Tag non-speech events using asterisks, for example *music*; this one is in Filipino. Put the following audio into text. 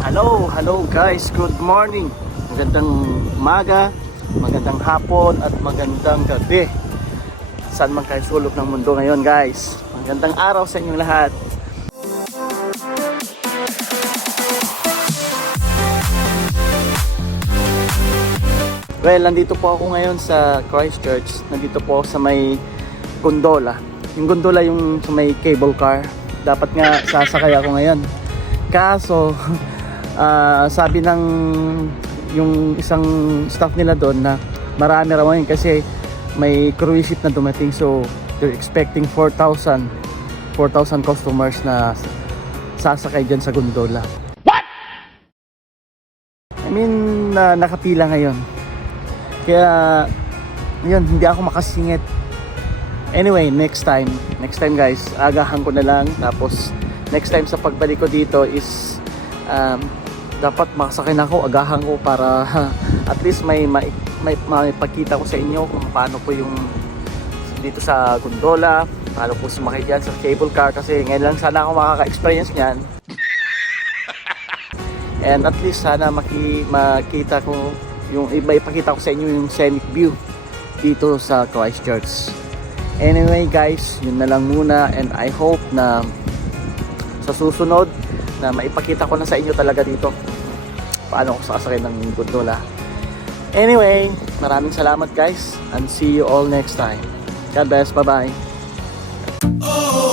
Hello, hello guys. Good morning. Magandang umaga, magandang hapon at magandang gabi. Saan man kayo sulok ng mundo ngayon guys. Magandang araw sa inyong lahat. Well, nandito po ako ngayon sa Christchurch. Nandito po sa may gondola. Yung gondola yung sa may cable car. Dapat nga sasakay ako ngayon. Kaso, *laughs* ah, sabi ng yung isang staff nila doon na marami raw ngayon kasi may cruise ship na dumating. So, they're expecting 4,000 4,000 customers na sasakay dyan sa gondola. What? I mean, na nakapila ngayon. Kaya, yun, hindi ako makasingit. Anyway, next time, next time guys, agahan ko na lang. Tapos, next time sa pagbalik ko dito is, um, dapat makasakay na ako, agahan ko para at least may, may, may, may pagkita ko sa inyo kung paano po yung dito sa gondola, paano po sumakay dyan sa cable car kasi ngayon lang sana ako makaka-experience niyan. *laughs* And at least sana maki, makita ko yung iba ipakita ko sa inyo yung scenic view dito sa Christchurch. Anyway guys, yun na lang muna and I hope na sa susunod na maipakita ko na sa inyo talaga dito paano ako sasakay ng gondola. Anyway, maraming salamat guys and see you all next time. God bless. Bye-bye. Oh,